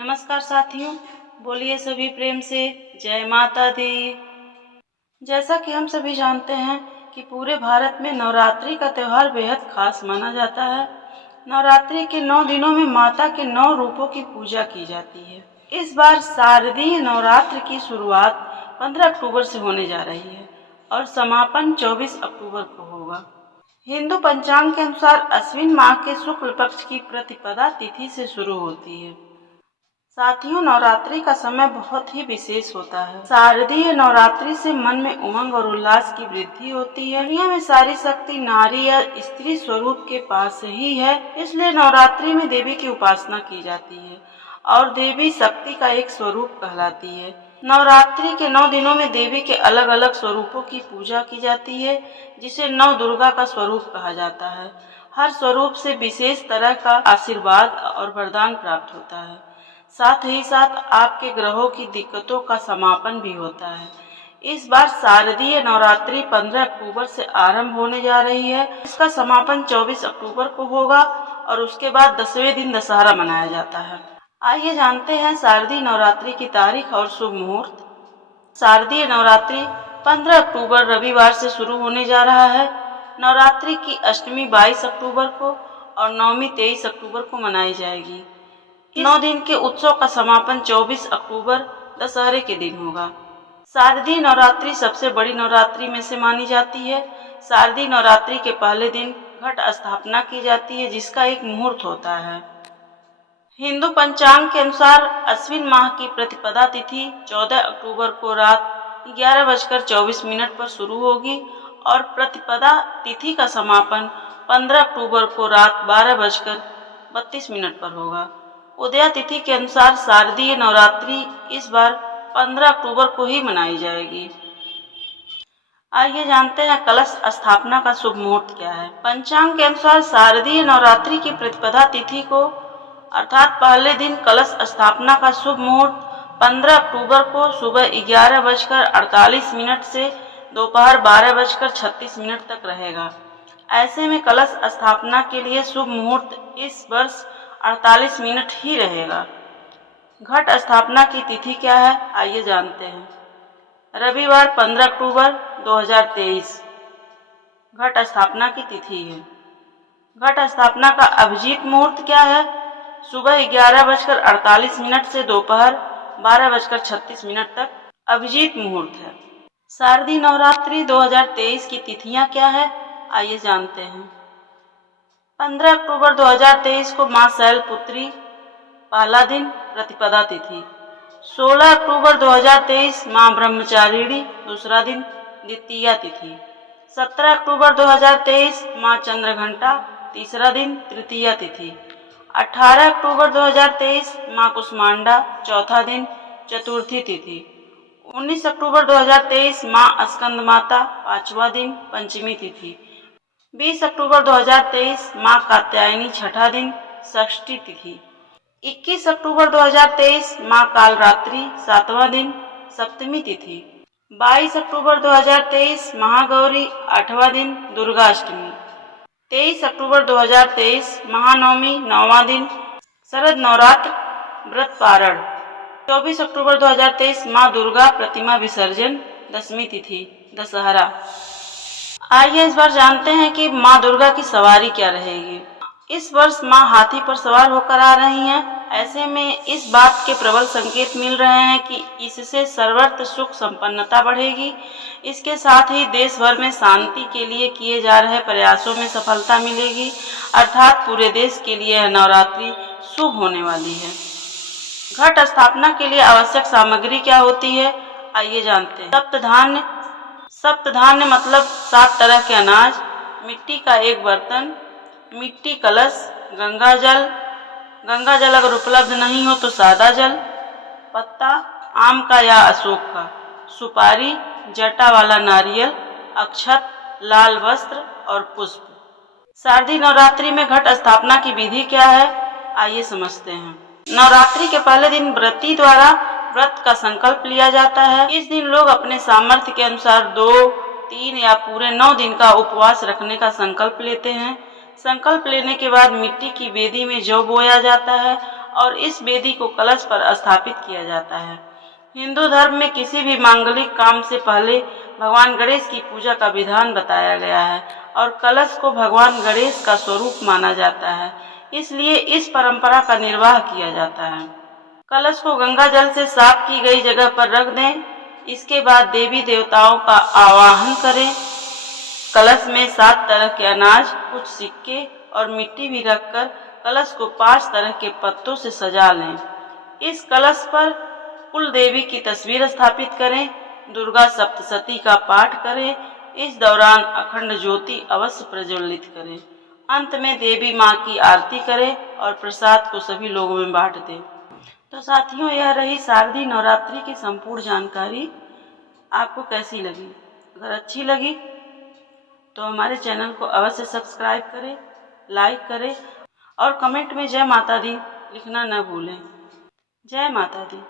नमस्कार साथियों, बोलिए सभी प्रेम से जय माता दी। जैसा कि हम सभी जानते हैं कि पूरे भारत में नवरात्रि का त्यौहार बेहद खास माना जाता है। नवरात्रि के 9 दिनों में माता के 9 रूपों की पूजा की जाती है। इस बार शारदीय नवरात्र की शुरुआत 15 अक्टूबर से होने जा रही है और समापन 24 अक्टूबर को होगा। हिंदू पंचांग के अनुसार अश्विन माह के शुक्ल पक्ष की प्रतिपदा तिथि से शुरू होती है। साथियों, नवरात्रि का समय बहुत ही विशेष होता है। शारदीय नवरात्रि से मन में उमंग और उल्लास की वृद्धि होती है। दुनिया में सारी शक्ति नारी या स्त्री स्वरूप के पास ही है, इसलिए नवरात्रि में देवी की उपासना की जाती है और देवी शक्ति का एक स्वरूप कहलाती है। नवरात्रि के 9 दिनों में देवी के अलग अलग स्वरूपों की पूजा की जाती है, जिसे नव दुर्गा का स्वरूप कहा जाता है। हर स्वरूप से विशेष तरह का आशीर्वाद और वरदान प्राप्त होता है। साथ ही साथ आपके ग्रहों की दिक्कतों का समापन भी होता है। इस बार शारदीय नवरात्रि 15 अक्टूबर से आरंभ होने जा रही है। इसका समापन 24 अक्टूबर को होगा और उसके बाद 10वें दिन दशहरा मनाया जाता है। आइए जानते हैं शारदीय नवरात्रि की तारीख और शुभ मुहूर्त। शारदीय नवरात्रि 15 अक्टूबर रविवार से शुरू होने जा रहा है। नवरात्रि की अष्टमी 22 अक्टूबर को और नवमी 23 अक्टूबर को मनाई जाएगी। 9 दिन के उत्सव का समापन 24 अक्टूबर दशहरे के दिन होगा। शारदीय नवरात्रि सबसे बड़ी नवरात्रि में से मानी जाती है। शारदीय नवरात्रि के पहले दिन घट स्थापना की जाती है, जिसका एक मुहूर्त होता है। हिंदू पंचांग के अनुसार अश्विन माह की प्रतिपदा तिथि 14 अक्टूबर को रात 11:24 पर शुरू होगी और प्रतिपदा तिथि का समापन 15 अक्टूबर को रात 12:32 पर होगा। उदया तिथि के अनुसार शारदीय नवरात्रि इस बार 15 अक्टूबर को ही मनाई जाएगी। आइए जानते हैं कलश स्थापना का शुभ मुहूर्त क्या है। पंचांग के अनुसार शारदीय नवरात्रि की प्रतिपदा तिथि को अर्थात पहले दिन कलश स्थापना का शुभ मुहूर्त 15 अक्टूबर को सुबह 11:48 से दोपहर 12:36 तक रहेगा। ऐसे में कलश स्थापना के लिए शुभ मुहूर्त इस वर्ष 48 मिनट ही रहेगा। घट स्थापना की तिथि क्या है, आइए जानते हैं। रविवार 15 अक्टूबर 2023 घट स्थापना की तिथि है। घट स्थापना का अभिजीत मुहूर्त क्या है? सुबह 11:48 से दोपहर 12:36 तक अभिजीत मुहूर्त है। शारदीय नवरात्रि 2023 की तिथियां क्या है, आइए जानते हैं। 15 अक्टूबर 2023 को मां शैलपुत्री पहला दिन प्रतिपदा तिथि। 16 अक्टूबर 2023 मां ब्रह्मचारिणी दूसरा दिन द्वितीया तिथि। 17 अक्टूबर 2023 मां चंद्रघंटा तीसरा दिन तृतीया तिथि। 18 अक्टूबर 2023 मां कुष्मांडा चौथा दिन चतुर्थी तिथि। 19 अक्टूबर 2023 मां स्कंदमाता पांचवा दिन पंचमी तिथि। 20 अक्टूबर 2023 मां कात्यायनी छठा दिन षष्ठी तिथि। 21 अक्टूबर 2023 मां कालरात्रि सातवां दिन सप्तमी तिथि। 22 अक्टूबर 2023 महागौरी आठवां दिन दुर्गा अष्टमी। 23 अक्टूबर 2023 महानवमी नौवां दिन शरद नवरात्र व्रत पारण। 24 अक्टूबर 2023 मां दुर्गा प्रतिमा विसर्जन दशमी तिथि दशहरा। आइए इस बार जानते हैं कि मां दुर्गा की सवारी क्या रहेगी। इस वर्ष मां हाथी पर सवार होकर आ रही हैं। ऐसे में इस बात के प्रबल संकेत मिल रहे हैं कि इससे सर्वत्र सुख संपन्नता बढ़ेगी। इसके साथ ही देश भर में शांति के लिए किए जा रहे प्रयासों में सफलता मिलेगी, अर्थात पूरे देश के लिए यह नवरात्रि शुभ होने वाली है। घट स्थापना के लिए आवश्यक सामग्री क्या होती है, आइए जानते हैं। सप्तधान्य मतलब 7 तरह के अनाज, मिट्टी का एक बर्तन, मिट्टी कलश, गंगा जल अगर उपलब्ध नहीं हो तो सादा जल, पत्ता आम का या अशोक का, सुपारी, जटा वाला नारियल, अक्षत, लाल वस्त्र और पुष्प। शारदीय नवरात्रि में घट स्थापना की विधि क्या है, आइए समझते हैं। नवरात्रि के पहले दिन व्रती द्वारा व्रत का संकल्प लिया जाता है। इस दिन लोग अपने सामर्थ्य के अनुसार 2, 3 या पूरे 9 दिन का उपवास रखने का संकल्प लेते हैं। संकल्प लेने के बाद मिट्टी की वेदी में जौ बोया जाता है और इस वेदी को कलश पर स्थापित किया जाता है। हिंदू धर्म में किसी भी मांगलिक काम से पहले भगवान गणेश की पूजा का विधान बताया गया है और कलश को भगवान गणेश का स्वरूप माना जाता है, इसलिए इस परंपरा का निर्वाह किया जाता है। कलश को गंगा जल से साफ की गई जगह पर रख दें। इसके बाद देवी देवताओं का आवाहन करें। कलश में 7 तरह के अनाज, कुछ सिक्के और मिट्टी भी रखकर कलश को 5 तरह के पत्तों से सजा लें। इस कलश पर कुल देवी की तस्वीर स्थापित करें। दुर्गा सप्तशती का पाठ करें। इस दौरान अखंड ज्योति अवश्य प्रज्वलित करें। अंत में देवी माँ की आरती करें और प्रसाद को सभी लोगों में बांट दें। तो साथियों, यह रही शारदीय नवरात्रि की संपूर्ण जानकारी। आपको कैसी लगी? अगर अच्छी लगी तो हमारे चैनल को अवश्य सब्सक्राइब करें, लाइक करें और कमेंट में जय माता दी लिखना न भूलें। जय माता दी।